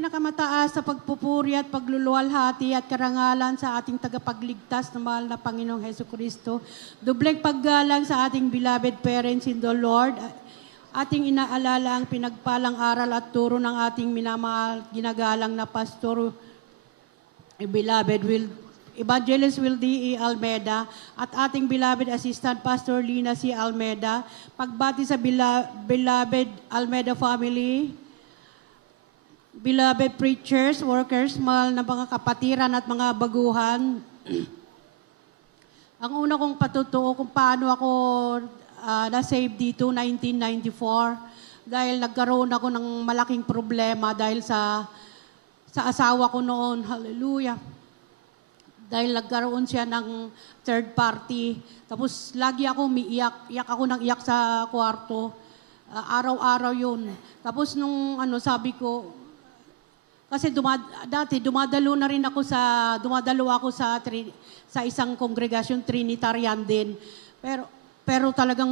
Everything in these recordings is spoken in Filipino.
pinakamataas sa pagpupuri at pagluluwalhati at karangalan sa ating tagapagligtas na mahal na Panginoong Hesus Kristo. Dubleng paggalang sa ating beloved parents in the Lord. Ating inaalala ang pinagpalang aral at turo ng ating minamahal ginagalang na pastor, beloved Evangelist Wildy E. Almeida at ating beloved assistant pastor Lina C. Almeida. Pagbati sa beloved Almeida family, beloved preachers, workers, mahal na mga kapatiran at mga baguhan. Ang una kong patutuo kung paano ako na-save dito, 1994, dahil nagkaroon ako ng malaking problema dahil sa asawa ko noon. Hallelujah. Dahil nagkaroon siya ng third party. Tapos lagi ako iyak ako ng iyak sa kwarto. Araw-araw yun. Tapos nung sabi ko, kasi dati dumadalo ako sa isang kongregasyon Trinitarian din. Pero talagang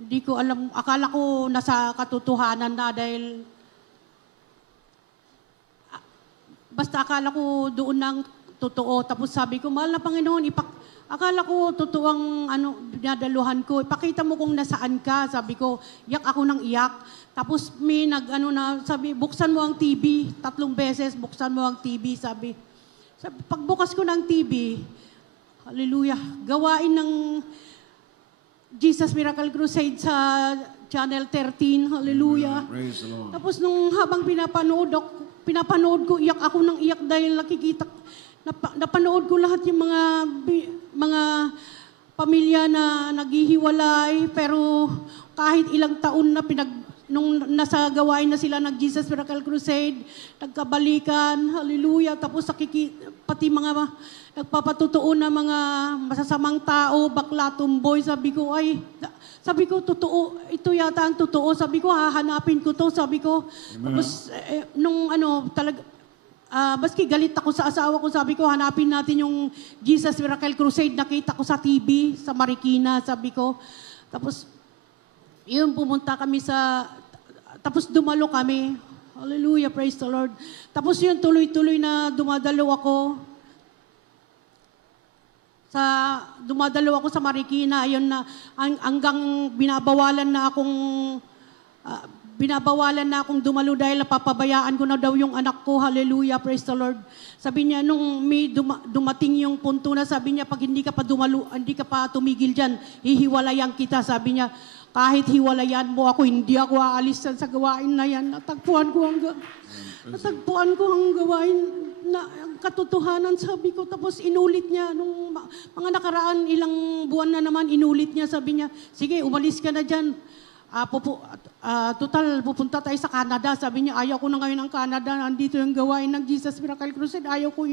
hindi ko alam, akala ko nasa katotohanan na dahil basta akala ko doon ng totoo. Tapos sabi ko, mahal na Panginoon, akala ko totoo ang binadaluhan ko. Ipakita mo kung nasaan ka. Sabi ko, iyak ako ng iyak. Tapos may sabi, buksan mo ang TV. 3 beses, buksan mo ang TV. Sabi pagbukas ko ng TV, hallelujah, gawain ng Jesus Miracle Crusade sa Channel 13, hallelujah. Praise the Lord. Tapos nung habang pinapanood ko, iyak ako ng iyak dahil napanood ko lahat yung mga pamilya na naghihiwalay, pero kahit ilang taon na nung nasa gawain na sila ng Jesus Miracle Crusade, nagkabalikan, hallelujah, tapos pati mga nagpapatutuo na mga masasamang tao, bakla, tumboy, sabi ko, totoo, ito yata ang totoo, sabi ko, hahanapin ko to, sabi ko, tapos baski galit ako sa asawa ko, sabi ko, hanapin natin yung Jesus Miracle Crusade, nakita ko sa TV, sa Marikina, sabi ko, tapos, yun, pumunta kami tapos dumalo kami. Hallelujah, praise the Lord. Tapos yun, tuloy-tuloy na dumadalo ako sa Marikina. Ayun na, hanggang binabawalan na akong dumalo dahil napapabayaan ko na daw yung anak ko. Hallelujah, praise the Lord. Sabi niya, nung may dumating yung punto na sabi niya, pag hindi ka pa tumigil dyan, hihiwalayan kita. Sabi niya, kahit hiwalayan mo ako, hindi ako aalis sa gawain na yan. Natagpuan ko ang gawain na katotohanan, sabi ko. Tapos inulit niya, nung mga nakaraan, ilang buwan na naman, inulit niya, sabi niya, sige, umalis ka na dyan. Total, pupunta tayo sa Canada. Sabi niya, ayaw ko na ngayon ng Canada. Nandito yung gawain ng Jesus Miracle Crusade. Ayaw ko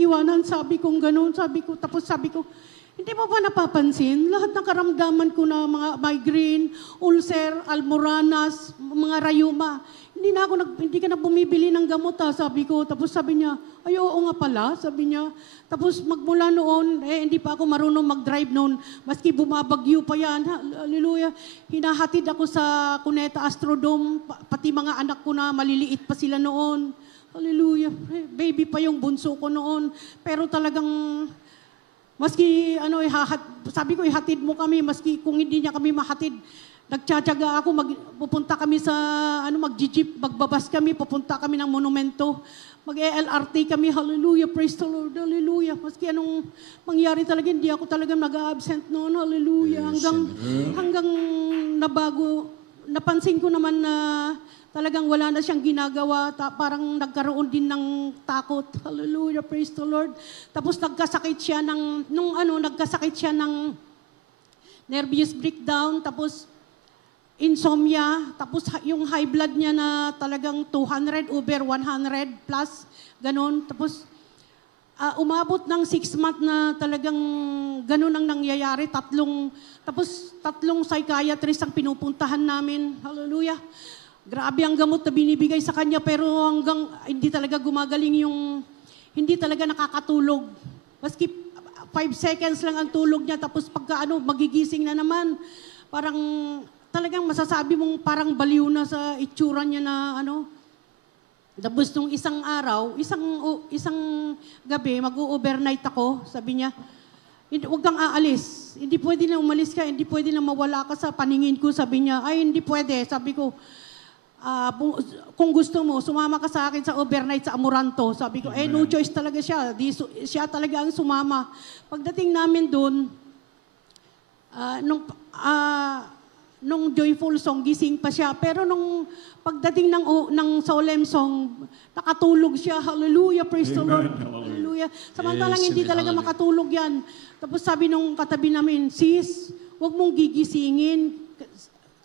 iwanan. Sabi ko gano'n. Tapos sabi ko, hindi mo ba napapansin? Lahat ng karamdaman ko na mga migraine, ulcer, almoranas, mga rayuma. Hindi ka na bumibili ng gamot, sabi ko. Tapos sabi niya, ay oo nga pala, sabi niya. Tapos magmula noon, hindi pa ako marunong mag-drive noon. Maski bumabagyo pa yan, hallelujah. Hinahatid ako sa Cuneta Astrodome, pati mga anak ko na maliliit pa sila noon. Hallelujah. Baby pa yung bunso ko noon. Pero talagang maski sabi ko, ihatid mo kami, maski kung hindi niya kami mahatid, nagtsatsaga ako, pupunta kami sa, mag-jeep, magbabas kami, pupunta kami ng monumento, mag-LRT kami, hallelujah, praise the Lord, hallelujah. Maski anong mangyari talaga, hindi ako talaga nag-absent noon, hallelujah. Hanggang napansin ko naman na talagang wala na siyang ginagawa, parang nagkaroon din ng takot. Hallelujah, praise the Lord. Tapos nagkasakit siya ng nervous breakdown, tapos insomnia, tapos yung high blood niya na talagang 200 over 100 plus, ganon. Tapos umabot ng 6 months na talagang ganon ang nangyayari. Tapos tatlong psychiatrist ang pinupuntahan namin. Hallelujah. Grabe ang gamot na binibigay sa kanya, pero hanggang hindi talaga gumagaling hindi talaga nakakatulog. Maski 5 seconds lang ang tulog niya, tapos pagka magigising na naman, parang talagang masasabi mong parang baliw na sa itsura niya na Tapos nung isang araw, isang gabi, mag-overnight ako, sabi niya, huwag kang aalis. Hindi pwede na umalis ka, hindi pwede na mawala ka sa paningin ko. Sabi niya, ay hindi pwede. Sabi ko, kung gusto mo, sumama ka sa akin sa overnight sa Amoranto. Sabi ko, no choice talaga siya. Siya talaga ang sumama. Pagdating namin doon, nung joyful song, gising pa siya. Pero nung pagdating ng solemn song, nakatulog siya. Hallelujah, praise the Lord. Hallelujah. Samantalang hindi talaga makatulog yan. Tapos sabi nung katabi namin, sis, huwag mong gigisingin.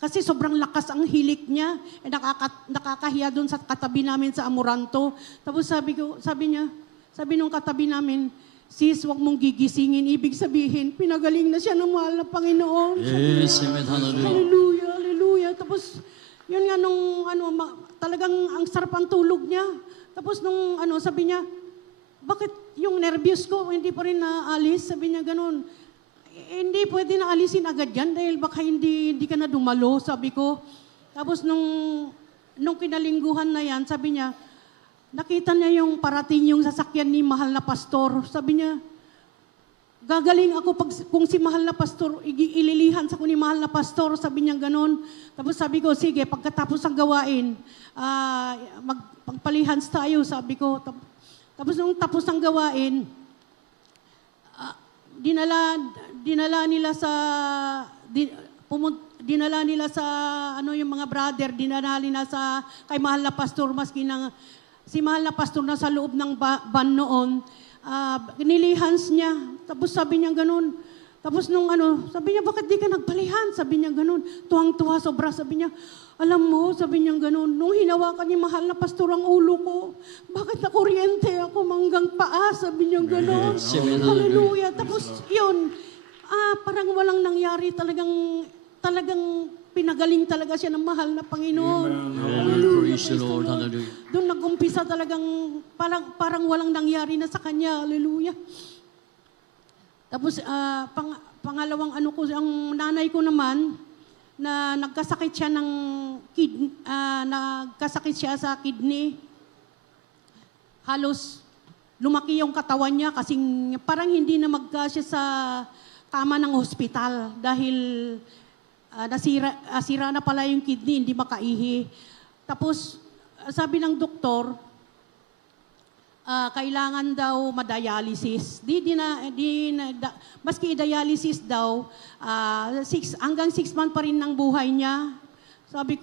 Kasi sobrang lakas ang hilik niya. Nakakahiya doon sa katabi namin sa Amoranto. Tapos sabi nung katabi namin, sis, huwag mong gigisingin. Ibig sabihin, pinagaling na siya ng mahal na Panginoon. Yes, amen, hallelujah. Hallelujah, hallelujah. Tapos, yun nga talagang ang sarap ang tulog niya. Tapos sabi niya, bakit yung nervyos ko, hindi pa rin naalis? Sabi niya ganun. Hindi pwede na alisin agad yan dahil baka hindi ka na dumalo, sabi ko. Tapos nung kinalingguhan na yan, sabi niya, nakita niya yung parating yung sasakyan ni mahal na pastor. Sabi niya, gagaling ako kung si mahal na pastor, ililihan sa ni mahal na pastor. Sabi niya ganon. Tapos sabi ko, sige, pagkatapos ng gawain, magpalihans tayo, sabi ko. Tapos nung tapos ng gawain, dinala nila sa yung mga brother, dinala nila sa kay mahal na pastor, maski si mahal na pastor na sa loob ng van noon, nilihans niya. Tapos sabi niya ganun. Tapos sabi niya, bakit di ka nagpalihan? Sabi niya ganun. Tuwang-tuwa, sobra. Sabi niya, alam mo, sabi niya ganun, nung hinawakan ni mahal na pastor ang ulo ko, bakit nakuryente ako manggang paa? Sabi niya ganun. Hallelujah. Tapos yun, parang walang nangyari, talagang pinagaling talaga siya ng mahal na Panginoon. Hallelujah. Praise the Lord. Hallelujah. Doon nag-umpisa talagang parang walang nangyari na sa kanya. Hallelujah. Tapos pangalawang ang nanay ko naman, na nagkasakit siya sa kidney. Halos lumaki yung katawan niya kasi parang hindi na magkasya sa kama ng hospital dahil nasira na pala yung kidney, hindi makaihi. Tapos sabi ng doktor, kailangan daw madialysis. Maski dialysis daw, hanggang 6 months pa rin ng buhay niya. Sabi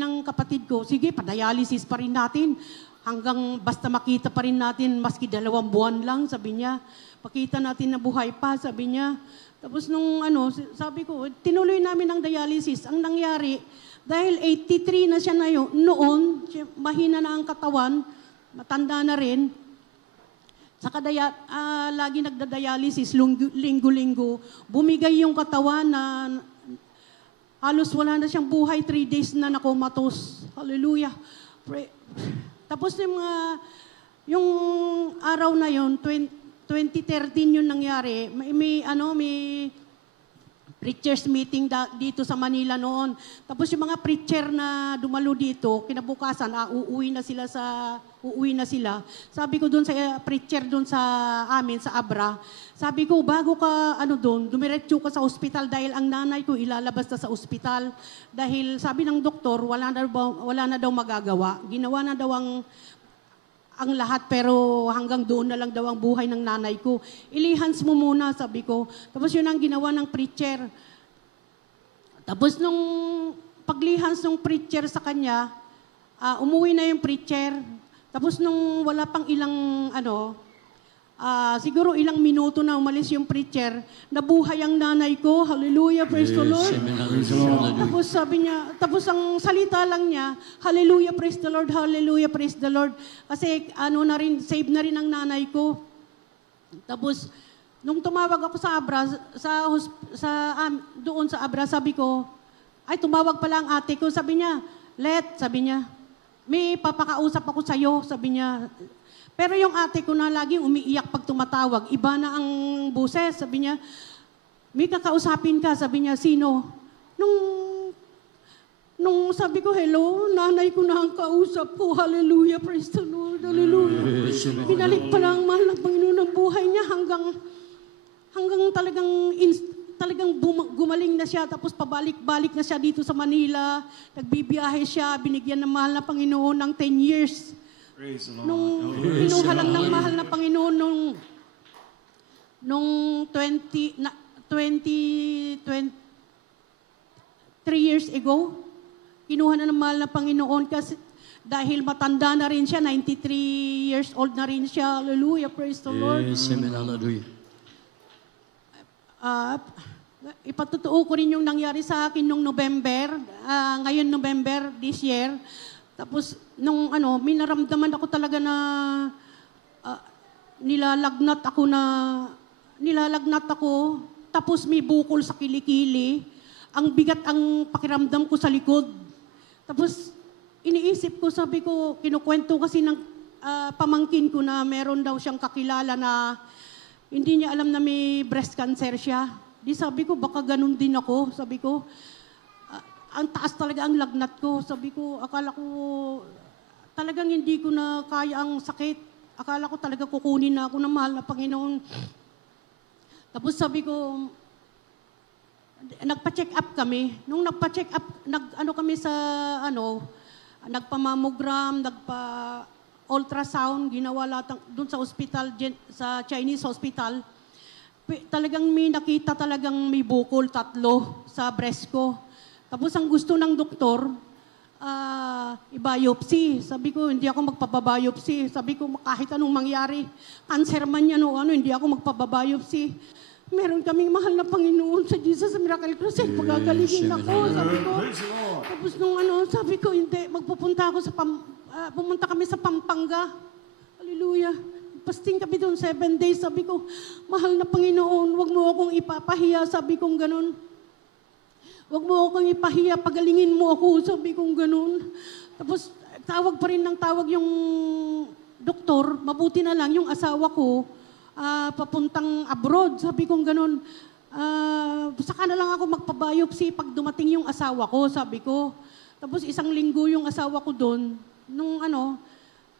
ng kapatid ko, sige, pa-dialysis pa rin natin. Hanggang basta makita pa rin natin, maski 2 buwan lang, sabi niya. Pakita natin na buhay pa, sabi niya. Tapos sabi ko, tinuloy namin ang dialysis. Ang nangyari, dahil 83 na siya noon, mahina na ang katawan, matanda na rin, saka lagi nagda-dialysis, linggo-linggo, bumigay yung katawan na halos wala na siyang buhay, 3 days na nakomatos. Hallelujah. Tapos yung araw na yon, 2013 yun nangyari, may preachers meeting dito sa Manila noon. Tapos yung mga preacher na dumalo dito, kinabukasan, uuwi na sila. Sabi ko doon sa preacher doon sa amin, sa Abra, sabi ko, bago ka dumiretso ka sa ospital dahil ang nanay ko ilalabas na sa ospital. Dahil sabi ng doktor, wala na daw magagawa. Ginawa na daw ang lahat, pero hanggang doon na lang daw ang buhay ng nanay ko. Ilihans mo muna, sabi ko. Tapos yun ang ginawa ng preacher. Tapos nung paglihans ng preacher sa kanya, umuwi na yung preacher. Tapos nung wala pang siguro ilang minuto na umalis yung preacher, nabuhay ang nanay ko. Hallelujah, praise the Lord. Tapos sabi niya, tapos ang salita lang niya, hallelujah, praise the Lord, hallelujah, praise the Lord. Kasi save na rin ang nanay ko. Tapos, nung tumawag ako sa Abra, doon sa Abra, sabi ko, ay tumawag pala ang ate ko, sabi niya, sabi niya, may papakausap ako sa'yo, sabi niya. Pero yung ate ko na laging umiiyak pag tumatawag, iba na ang boses. Sabi niya, may kakausapin ka. Sabi niya, sino? nung sabi ko, hello, nanay ko na ang kausap ko. Hallelujah, praise the Lord, hallelujah. Binalik pa lang mahal ng Panginoon ang buhay niya hanggang talagang gumaling na siya, tapos pabalik-balik na siya dito sa Manila. Nagbibiyahe siya, binigyan ng mahal na Panginoon ng 10 years. Praise the Lord. Nung kinuha lang ng mahal na Panginoon nung 3 years ago, kinuha na ng mahal na Panginoon kasi dahil matanda na rin siya, 93 years old na rin siya. Hallelujah, praise the Lord. Yes, amen, hallelujah. Ipatutuo ko rin yung nangyari sa akin nung November, ngayon November this year. Tapos nung may naramdaman ako talaga na nilalagnat ako, tapos may bukol sa kilikili. Ang bigat ang pakiramdam ko sa likod. Tapos iniisip ko, sabi ko, kinukwento kasi ng pamangkin ko na meron daw siyang kakilala na hindi niya alam na may breast cancer siya. Di sabi ko, baka ganun din ako. Sabi ko, ang taas talaga ang lagnat ko. Sabi ko, akala ko, talagang hindi ko na kaya ang sakit. Akala ko talaga kukunin na ako ng mahal na Panginoon. Tapos sabi ko, nagpa-check up kami. Nung nagpa-check up, kami sa, nagpa-mammogram, nagpa-ultrasound, ginawa lahat doon sa hospital, sa Chinese hospital. Talagang may nakita talagang may bukol, 3 sa breast ko. Tapos ang gusto ng doktor, i-biopsy. Sabi ko, hindi ako magpapabiopsy. Sabi ko, kahit anong mangyari, cancer man yan o hindi ako magpapabiopsy. Meron kaming mahal na Panginoon sa Jesus Miracle Crusade. Pagagalingin ako, sabi ko. Tapos nung sabi ko, hindi, pumunta kami sa Pampanga. Hallelujah. Pasting kami doon 7 days. Sabi ko, mahal na Panginoon, wag mo akong ipapahiya. Sabi kong ganun. Wag mo akong ipahiya, pagalingin mo ako. Sabi kong ganun. Tapos tawag pa rin ng tawag yung doktor. Mabuti na lang yung asawa ko, papuntang abroad. Sabi kong ganun, saka na lang ako magpabiopsy pag dumating yung asawa ko, sabi ko. Tapos 1 linggo yung asawa ko doon. Nung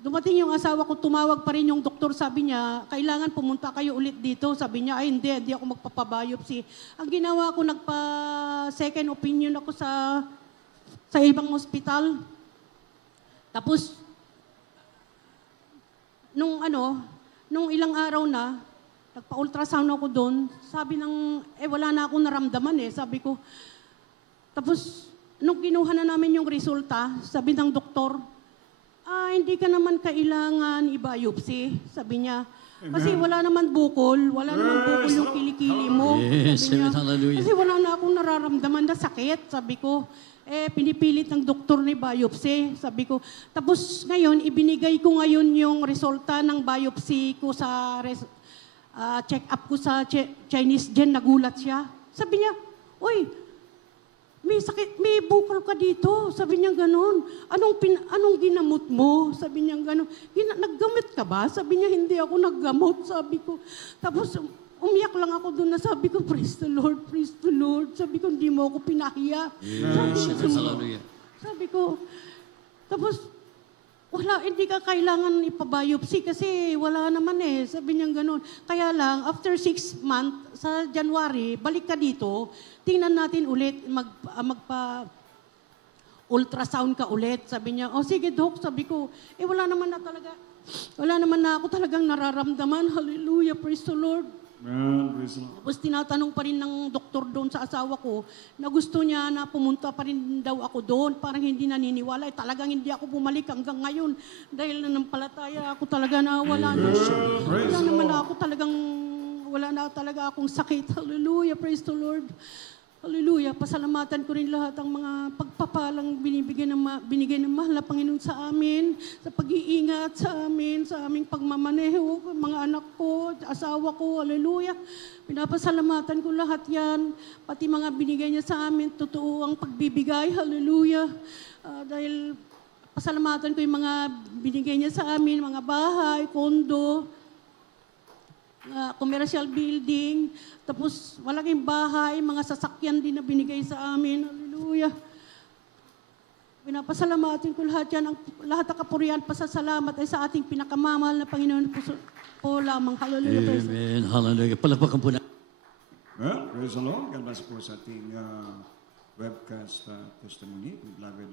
dumating yung asawa ko, tumawag pa rin yung doktor, sabi niya, kailangan pumunta kayo ulit dito. Sabi niya, ay hindi ako magpapabiopsy. Ang ginawa ko, nagpa-second opinion ako sa ibang hospital. Tapos, nung ilang araw na, nagpa-ultrasound ako doon, sabi wala na akong naramdaman sabi ko. Tapos, nung kinuha na namin yung resulta, sabi ng doktor, hindi ka naman kailangan i-biopsy, sabi niya. Kasi wala naman bukol yung kilikili mo. Yes, Sabi niya. hallelujah. Kasi wala na akong nararamdaman na sakit, sabi ko. Pinipilit ng doktor ni biopsy, sabi ko. Tapos ngayon, ibinigay ko ngayon yung resulta ng biopsy ko sa check-up ko sa Chinese Gen, nagulat siya. Sabi niya, uy, may sakit, may bukol ka dito. Sabi niya gano'n. Anong ginamot mo? Sabi niya gano'n. Naggamot ka ba? Sabi niya, hindi ako naggamot. Sabi ko. Tapos, umiyak lang ako doon na sabi ko, praise the Lord, praise the Lord. Sabi ko, hindi mo ako pinahiya. Sabi ko, tapos, hindi ka kailangan ipabiopsy kasi wala naman Sabi niya gano'n. Kaya lang, after 6 months, sa January, balik ka dito, tingnan natin ulit, magpa-ultrasound ka ulit. Sabi niya, sige Doc, sabi ko, wala naman na ako talagang nararamdaman. Hallelujah, praise the Lord. Tapos tinatanong pa rin ng doktor doon sa asawa ko na gusto niya na pumunta pa rin daw ako doon. Parang hindi naniniwala. Talagang hindi ako bumalik hanggang ngayon. Dahil nanampalataya ako talaga na wala na talaga akong sakit. Hallelujah, praise the Lord. Hallelujah. Pasalamatan ko rin lahat ang mga pagpapalang binigay ng mahal na Panginoon sa amin, sa pag-iingat sa amin, sa aming pagmamaneho, mga anak ko, asawa ko. Hallelujah. Pinapasalamatan ko lahat yan. Pati mga binigay niya sa amin, totoo ang pagbibigay. Hallelujah. Dahil pasalamatan ko yung mga binigay niya sa amin, mga bahay, kondo, commercial building, tapos malaking bahay, mga sasakyan din na binigay sa amin. Hallelujah. Pinapasalamatin ko lahat yan. Lahat ng kapurihan, pasasalamat ay sa ating pinakamamahal na Panginoon po lamang. Hallelujah. Praise the Lord. Amen. Hallelujah. Palakpakan po na. Well, praise the Lord. God bless po sa ating webcast testimony. Beloved